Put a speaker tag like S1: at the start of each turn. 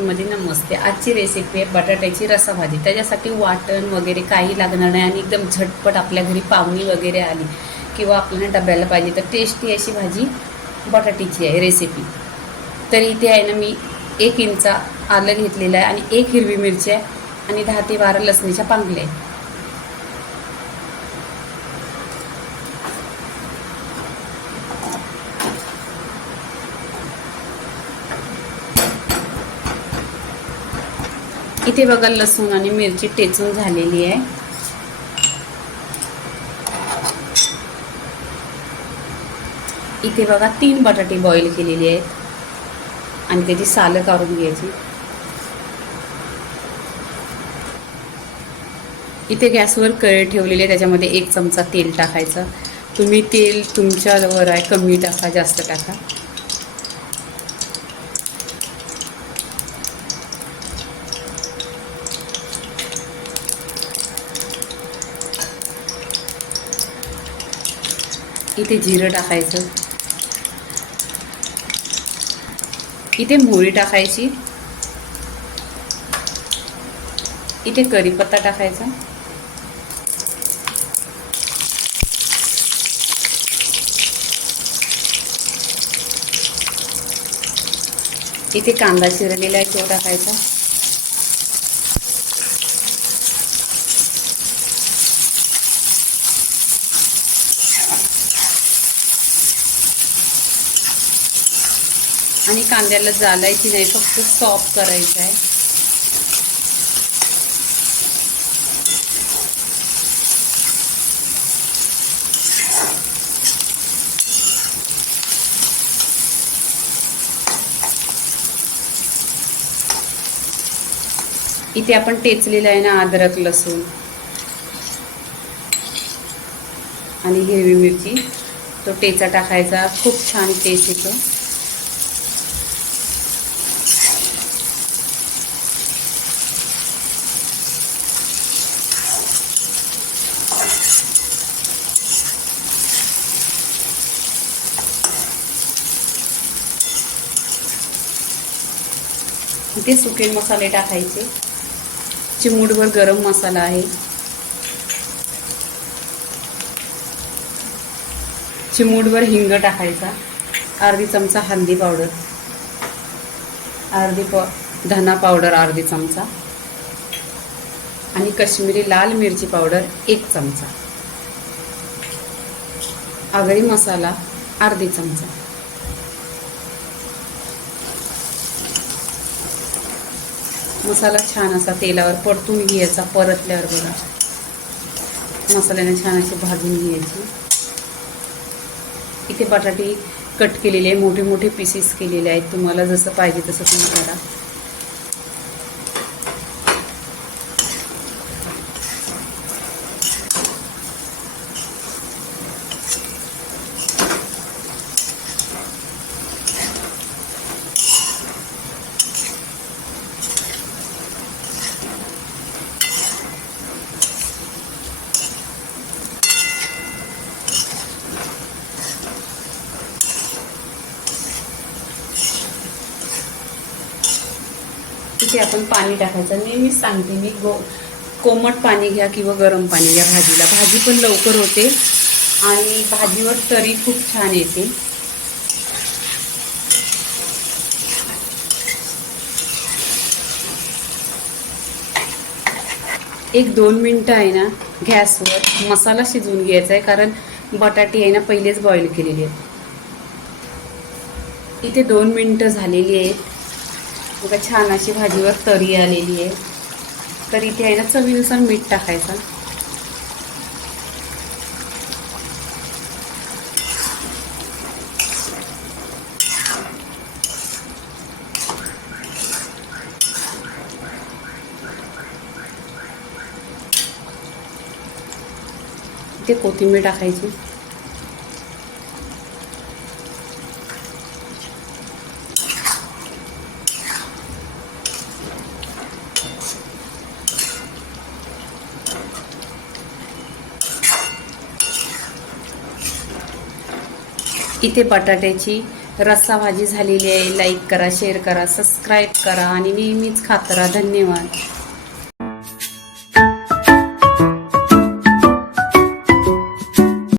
S1: मध्ये नमस्ते. आजची रेसिपी आहे बटाट्याची रसाभाजी. त्याच्यासाठी वाटण वगैरे काही लागणार नाही आणि एकदम झटपट आपल्या घरी पाहुणी वगैरे आली किंवा आपल्याला डब्याला पाहिजे तर टेस्टी अशी भाजी बटाट्याची आहे रेसिपी तर इथे आहे ना मी एक इंचा आलं घेतलेलं आहे आणि एक हिरवी मिरची आहे आणि दहा ते बारा लसणीच्या पांगल्या आहे इथे बघा लसूण आणि मिरची टेचून झालेली आहे. इथे बघा तीन बटाटे बॉईल केलेली आहेत. आणि त्याची सालं काढून घ्यायची. इथे गॅसवर कढई ठेवलेली आहे त्याच्यामध्ये एक चमचा तेल टाकायचं. तुम्ही तेल तुमच्यावर आहे कमी टाका जास्त टाका. इथे जिरं टाकायचं. इथे मोहरी टाकायची. इथे कढीपत्ता टाकायचा. इथे कांदा चिरलेला आहे तो टाकायचा. आणि कांद्याला जालायची नाही फक्त सॉफ्ट करायचं आहे. इथे आपण टेचलेलं आहे ना अद्रक लसूण आणि हिरवी मिरची. तो टेचा टाकायचा. खूप छान टेस्ट येतो. इथे सुके मसाले टाकायचे? चिमूटभर गरम मसाला आहे. चिमूटभर हिंग टाकायचा. अर्धी चमचा हल्दी पावडर. अर्धी प धना पावडर अर्धी चमचा. आणि कश्मीरी लाल मिरची पावडर एक चमचा. आगरी मसाला अर्धी चमचा. मसाला छान असा तेलावर परतून घ्यायचा परतल्यावर बघा. मसाल्याने छान अशी भाजून घ्यायची. इथे बटाटे कट केलेले आहे मोठे मोठे पीसेस केलेले आहेत. तुम्हाला जसं पाहिजे तसं तुम्ही करा. तिथे आपण पाणी टाकायचं. नेहमीच सांगते मी गो कोमट पाणी घ्या किंवा गरम पाणी घ्या भाजीला. भाजी पण लवकर होते आणि भाजीवर तरी खूप छान येते. एक दोन मिनटं आहे ना गॅसवर मसाला शिजवून घ्यायचा आहे कारण बटाटे आहे ना पहिलेच बॉईल केलेले आहेत. इथे दोन मिनटं झालेली आहेत. बघा छान अशी भाजीवर तरी आलेली आहे. तर इथे आहे ना चवीनुसार मीठ टाकायचं. इथे कोथिंबीर टाकायची. इथे बटाट्याची रस्सा भाजी झालेली आहे. लाईक करा शेअर करा सबस्क्राईब करा आणि नेहमीच खात राहा. धन्यवाद.